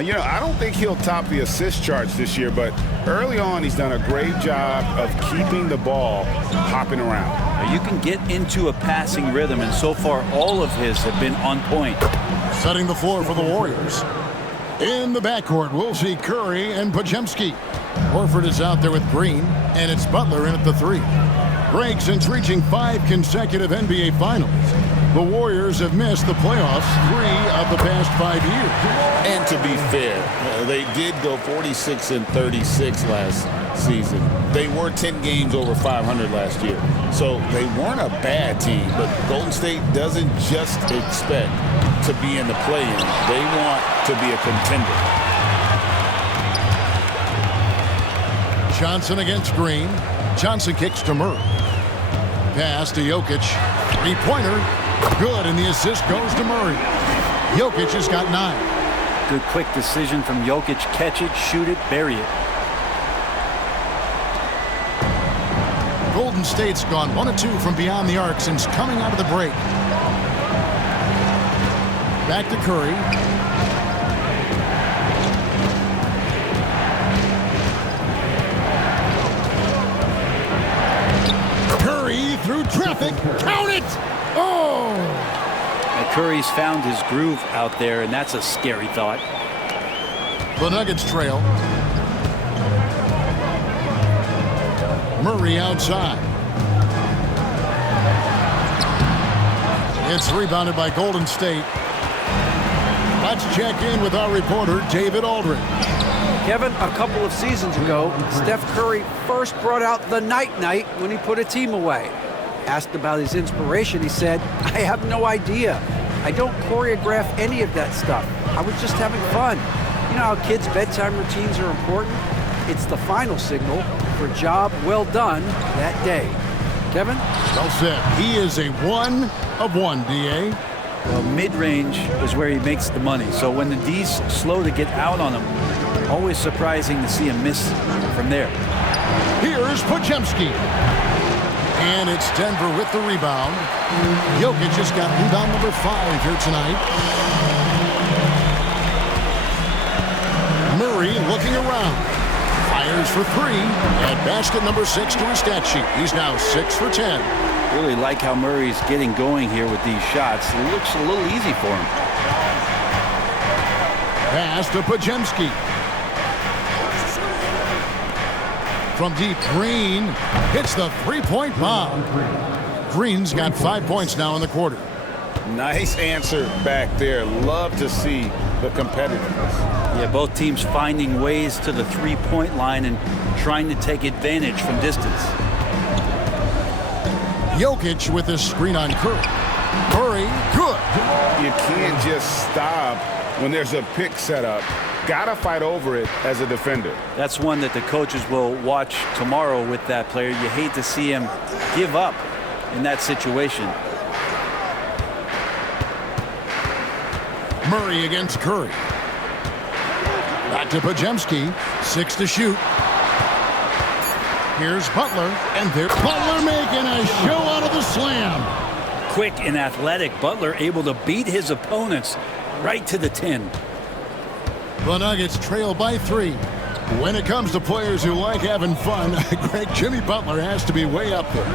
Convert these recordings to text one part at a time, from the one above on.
You know, I don't think he'll top the assist charts this year, but early on he's done a great job of keeping the ball hopping around. You can get into a passing rhythm, and so far all of his have been on point. Setting the floor for the Warriors. In the backcourt, we'll see Curry and Podziemski. Horford is out there with Green, and it's Butler in at the 3. Greg, since reaching 5 consecutive NBA Finals, the Warriors have missed the playoffs 3 of the past 5 years. And to be fair, they did go 46-36 last season. They were 10 games over 500 last year. So they weren't a bad team, but Golden State doesn't just expect to be in the play-in. They want to be a contender. Johnson against Green. Johnson kicks to Murray. Pass to Jokic. 3-pointer. Good, and the assist goes to Murray. Jokic has got 9. Good quick decision from Jokic. Catch it, shoot it, bury it. Golden State's gone 1 of 2 from beyond the arc since coming out of the break. Back to Curry. Curry through traffic. Count it! Oh! And Curry's found his groove out there, and that's a scary thought. The Nuggets trail. Murray outside. It's rebounded by Golden State. Let's check in with our reporter, David Aldridge. Kevin, a couple of seasons ago, Steph Curry first brought out the night-night when he put a team away. Asked about his inspiration, he said, "I have no idea. I don't choreograph any of that stuff. I was just having fun." You know how kids' bedtime routines are important? It's the final signal for a job well done that day. Kevin? Well said. He is a 1 of 1, D.A. Well, mid-range is where he makes the money. So when the D's slow to get out on him, always surprising to see him miss from there. Here's Podziemski. And it's Denver with the rebound. Jokic has got rebound number 5 here tonight. Murray looking around. Fires for 3. And basket number 6 to his stat sheet. He's now 6 for 10. Really like how Murray's getting going here with these shots. It looks a little easy for him. Pass to Podziemski. From deep, Green hits the 3-point bomb. Green's got 5 points now in the quarter. Nice answer back there. Love to see the competitiveness. Yeah, both teams finding ways to the 3-point line and trying to take advantage from distance. Jokic with his screen on Curry. Curry, good. You can't just stop when there's a pick set up. Gotta fight over it as a defender. That's one that the coaches will watch tomorrow with that player. You hate to see him give up in that situation. Murray against Curry. Back to Podziemski. 6 to shoot. Here's Butler, and there's Butler making a show out of the slam. Quick and athletic, Butler able to beat his opponents right to the 10. The Nuggets trail by 3. When it comes to players who like having fun, Greg, Jimmy Butler has to be way up there.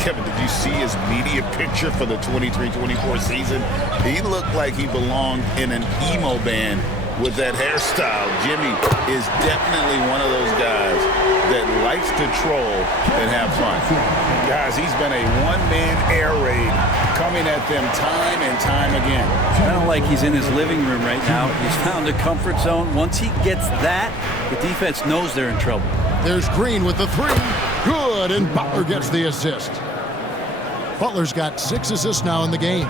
Kevin, did you see his media picture for the 23-24 season? He looked like he belonged in an emo band with that hairstyle. Jimmy is definitely one of those guys that likes to troll and have fun. Guys, he's been a one-man air raid coming at them time and time again. Kind of like he's in his living room right now. He's found a comfort zone. Once he gets that, the defense knows they're in trouble. There's Green with the 3. Good, and Butler gets the assist. Butler's got 6 assists now in the game.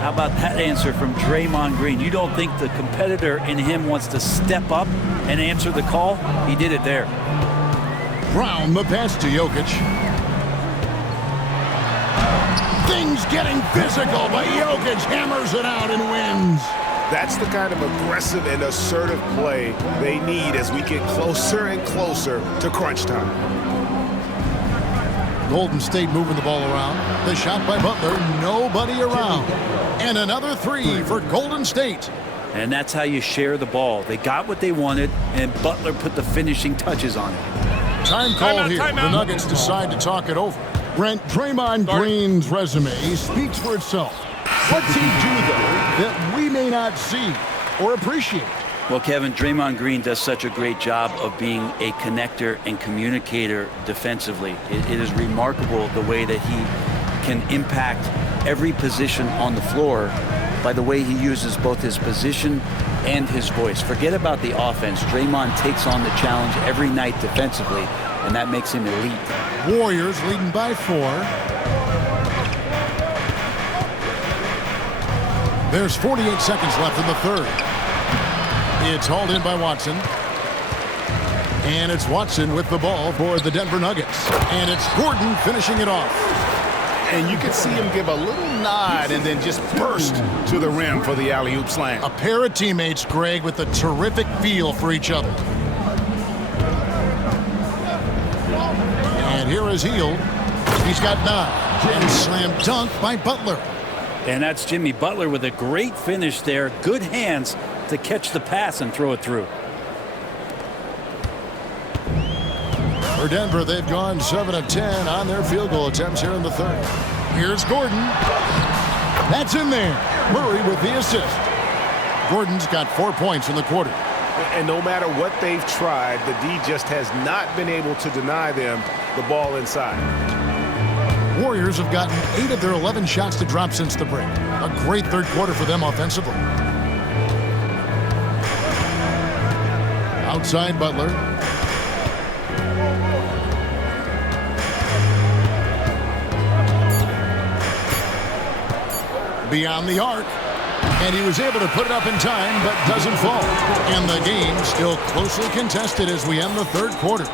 How about that answer from Draymond Green? You don't think the competitor in him wants to step up and answer the call? He did it there. Brown, the pass to Jokic. Things getting physical, but Jokic hammers it out and wins. That's the kind of aggressive and assertive play they need as we get closer and closer to crunch time. Golden State moving the ball around. The shot by Butler, nobody around. And another 3 for Golden State. And that's how you share the ball. They got what they wanted, and Butler put the finishing touches on it. Time call here. The Nuggets decide to talk it over. Brent, Draymond Green's resume speaks for itself. What's he do, though, that we may not see or appreciate? Well, Kevin, Draymond Green does such a great job of being a connector and communicator defensively. It is remarkable the way that he can impact every position on the floor by the way he uses both his position and his voice. Forget about the offense. Draymond takes on the challenge every night defensively, and that makes him elite. Warriors leading by 4. There's 48 seconds left in the third. It's hauled in by Watson. And it's Watson with the ball for the Denver Nuggets. And it's Gordon finishing it off. And you can see him give a little nod and then just burst to the rim for the alley-oop slam. A pair of teammates, Greg, with a terrific feel for each other. And here is Hield. He's got 9. And slam dunk by Butler. And that's Jimmy Butler with a great finish there. Good hands to catch the pass and throw it through. For Denver, they've gone 7 of 10 on their field goal attempts here in the third. Here's Gordon. That's in there. Murray with the assist. Gordon's got 4 points in the quarter. And no matter what they've tried, the D just has not been able to deny them the ball inside. Warriors have gotten 8 of their 11 shots to drop since the break. A great third quarter for them offensively. Outside Butler. Beyond the arc. And he was able to put it up in time, but doesn't fall. And the game still closely contested as we end the third quarter.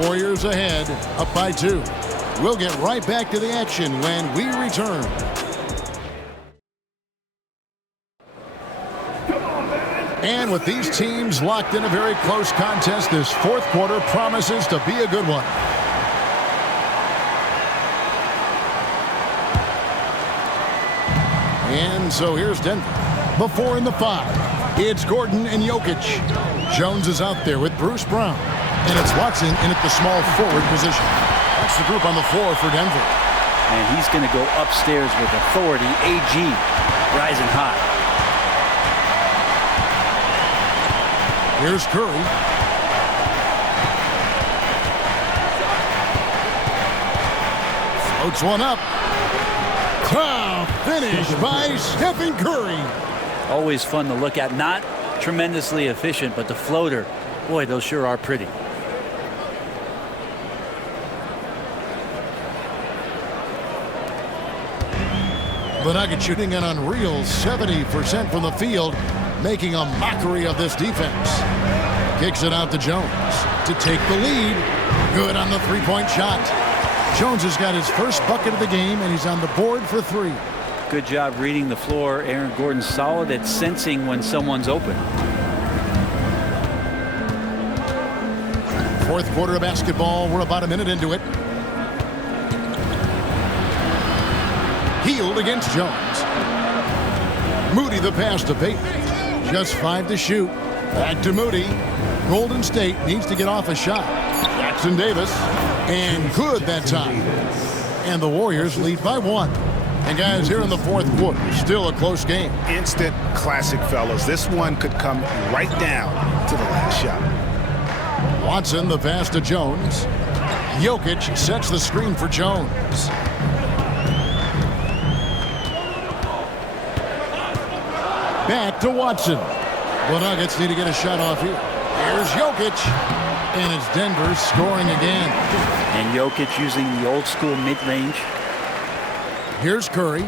Warriors ahead, up by 2. We'll get right back to the action when we return. And with these teams locked in a very close contest, this fourth quarter promises to be a good one. And so here's Denver. The 4 and the 5. It's Gordon and Jokic. Jones is out there with Bruce Brown. And it's Watson in at the small forward position. That's the group on the floor for Denver. And he's going to go upstairs with authority. AG rising high. Here's Curry. Floats one up. Finish by Stephen Curry. Always fun to look at. Not tremendously efficient, but the floater, boy, those sure are pretty. The Nuggets shooting an unreal 70% from the field, making a mockery of this defense. Kicks it out to Jones to take the lead. Good on the three-point shot. Jones has got his first bucket of the game, and he's on the board for 3. Good job reading the floor. Aaron Gordon's solid at sensing when someone's open. Fourth quarter of basketball. We're about a minute into it. Hield against Jones. Moody the pass to Payton. Just 5 to shoot. Back to Moody. Golden State needs to get off a shot. Jackson Davis. And good that time. And the Warriors lead by 1. And guys, here in the fourth quarter, still a close game. Instant classic, fellas. This one could come right down to the last shot. Watson the pass to Jones. Jokic sets the screen for Jones. Back to Watson. The Nuggets need to get a shot off here. Here's Jokic. And it's Denver scoring again. And Jokic using the old school mid-range. Here's Curry.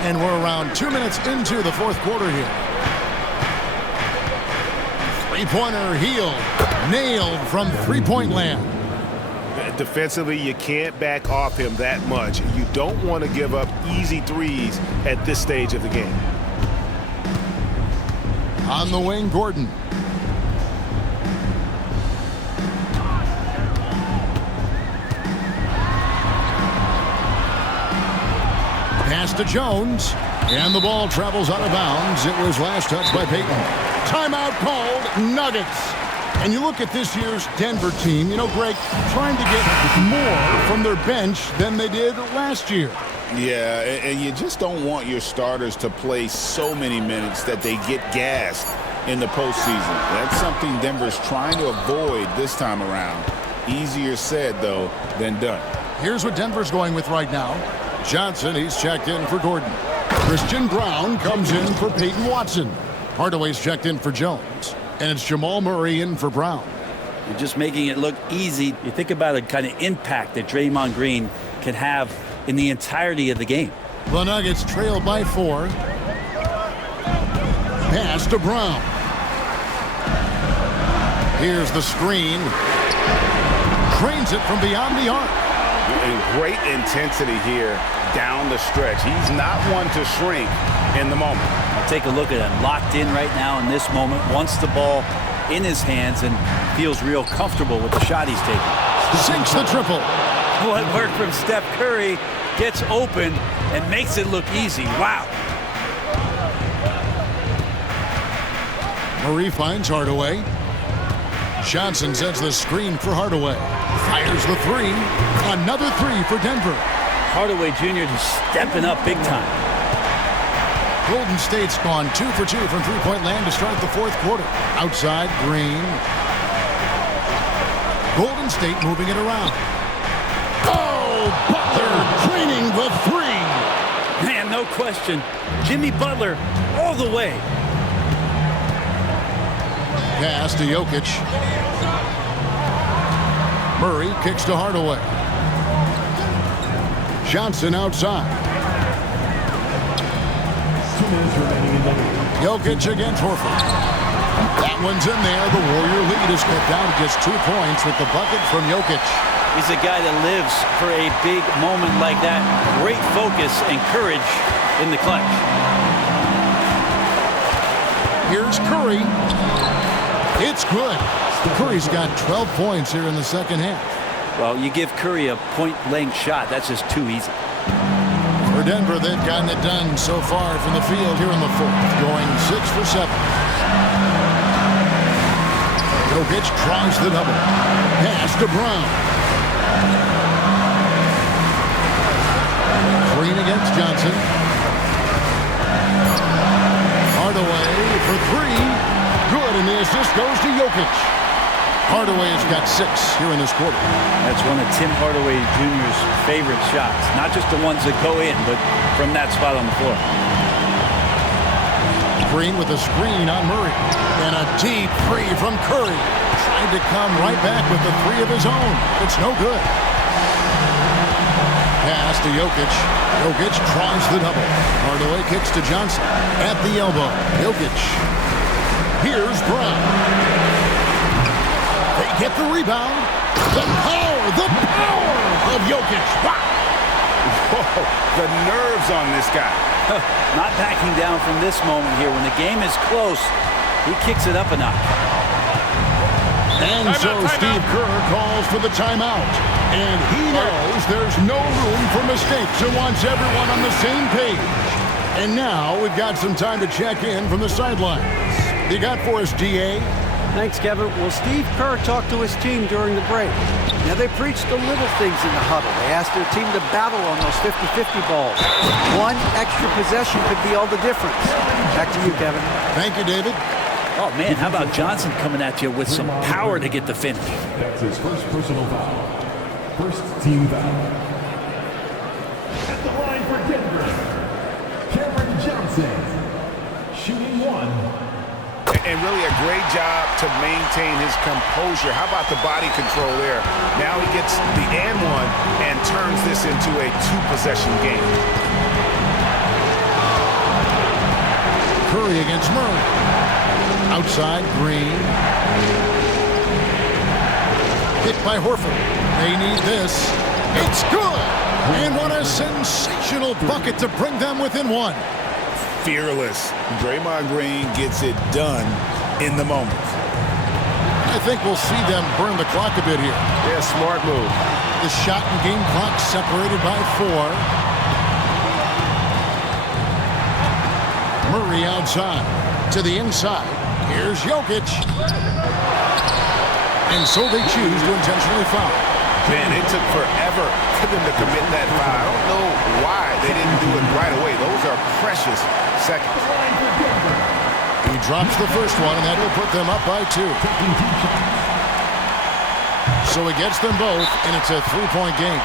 And we're around 2 minutes into the fourth quarter here. Three-pointer Hield. Nailed from three-point land. Defensively, you can't back off him that much. You don't want to give up easy threes at this stage of the game. On the wing, Gordon. Pass to Jones. And the ball travels out of bounds. It was last touched by Peyton. Timeout called, Nuggets. And you look at this year's Denver team, you know, Greg, trying to get more from their bench than they did last year. Yeah, and you just don't want your starters to play so many minutes that they get gassed in the postseason. That's something Denver's trying to avoid this time around. Easier said, though, than done. Here's what Denver's going with right now. Johnson, he's checked in for Gordon. Christian Brown comes in for Peyton Watson. Hardaway's checked in for Jones. And it's Jamal Murray in for Brown. You're just making it look easy. You think about the kind of impact that Draymond Green can have in the entirety of the game. The Nuggets trail by 4. Pass to Brown. Here's the screen. Trains it from beyond the arc. And great intensity here down the stretch. He's not one to shrink in the moment. Take a look at him, locked in right now in this moment, wants the ball in his hands and feels real comfortable with the shot he's taking. Sinks the triple. What worked from Steph Curry gets open and makes it look easy. Wow. Murray finds Hardaway. Johnson sets the screen for Hardaway. Fires the 3. Another 3 for Denver. Hardaway Jr. just stepping up big time. Golden State's gone 2 for 2 from three-point land to start the fourth quarter. Outside, Green. Golden State moving it around. Oh, Butler draining the 3. Man, no question. Jimmy Butler all the way. Pass to Jokic. Murray kicks to Hardaway. Johnson outside. Jokic against Horford. That one's in there. The Warrior lead is cut down to just 2 points with the bucket from Jokic. He's a guy that lives for a big moment like that. Great focus and courage in the clutch. Here's Curry. It's good. Curry's got 12 points here in the second half. Well, you give Curry a point-blank shot. That's just too easy. For Denver, they've gotten it done so far from the field here in the fourth, going 6 for 7. Jokic tries the double. Pass to Brown. Green against Johnson. Hardaway for 3. Good, and the assist goes to Jokic. Hardaway has got 6 here in this quarter. That's one of Tim Hardaway Jr.'s favorite shots. Not just the ones that go in, but from that spot on the floor. Green with a screen on Murray. And a deep 3 from Curry. Trying to come right back with the 3 of his own. It's no good. Pass to Jokic. Jokic tries the double. Hardaway kicks to Johnson. At the elbow. Jokic. Here's Brown. They get the rebound. The power of Jokic. Wow. Whoa, the nerves on this guy. Not backing down from this moment here. When the game is close, he kicks it up a notch. And so Steve Kerr calls for the timeout. And he knows there's no room for mistakes and wants everyone on the same page. And now we've got some time to check in from the sidelines. You got for us, DA? Thanks, Kevin. Well, Steve Kerr talked to his team during the break. Now, they preached the little things in the huddle. They asked their team to battle on those 50-50 balls. One extra possession could be all the difference. Back to you, Kevin. Thank you, David. Oh, man, how about Johnson coming at you with some power to get the finish? That's his first personal foul. First team foul. At the line for Denver, Cameron Johnson. Shooting 1. And really a great job to maintain his composure. How about the body control there? Now he gets the and 1 and turns this into a 2-possession game. Curry against Murray. Outside, Green. Hit by Horford. They need this. It's good! And what a sensational bucket to bring them within 1. Fearless. Draymond Green gets it done in the moment. I think we'll see them burn the clock a bit here. Yeah, smart move. The shot and game clock separated by 4. Murray outside. To the inside. Here's Jokic. And so they choose to intentionally foul. Man, it took forever for them to commit that foul. I don't know why they didn't do it right away. Those are precious seconds. He drops the first one, and that will put them up by 2. So he gets them both, and it's a 3-point game.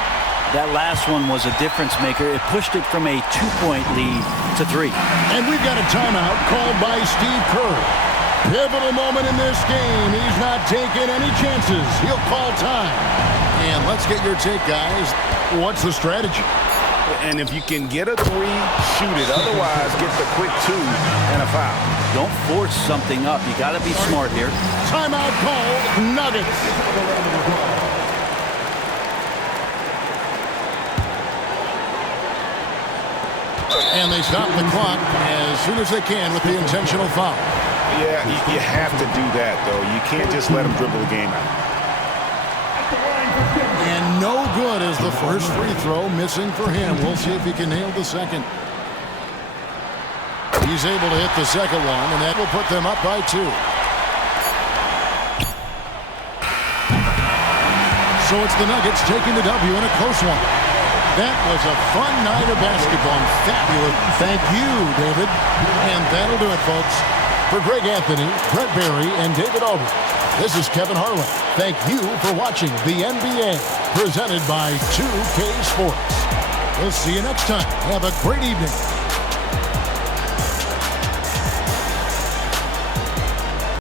That last one was a difference maker. It pushed it from a 2-point lead to 3. And we've got a timeout called by Steve Kerr. Pivotal moment in this game. He's not taking any chances. He'll call time. And let's get your take, guys. What's the strategy? And if you can get a 3, shoot it. Otherwise, get the quick 2 and a foul. Don't force something up. You got to be smart here. Timeout called. Nuggets. And they stop the clock as soon as they can with the intentional foul. Yeah, you have to do that, though. You can't just let them dribble the game out. And no good is the first free throw, missing for him. We'll see if he can nail the second. He's able to hit the second one, and that will put them up by 2. So it's the Nuggets taking the W in a close one. That was a fun night of basketball. Fabulous. Thank you, David. And that'll do it, folks. For Greg Anthony, Brett Barry, and David Aldridge, this is Kevin Harlan. Thank you for watching the NBA, presented by 2K Sports. We'll see you next time. Have a great evening.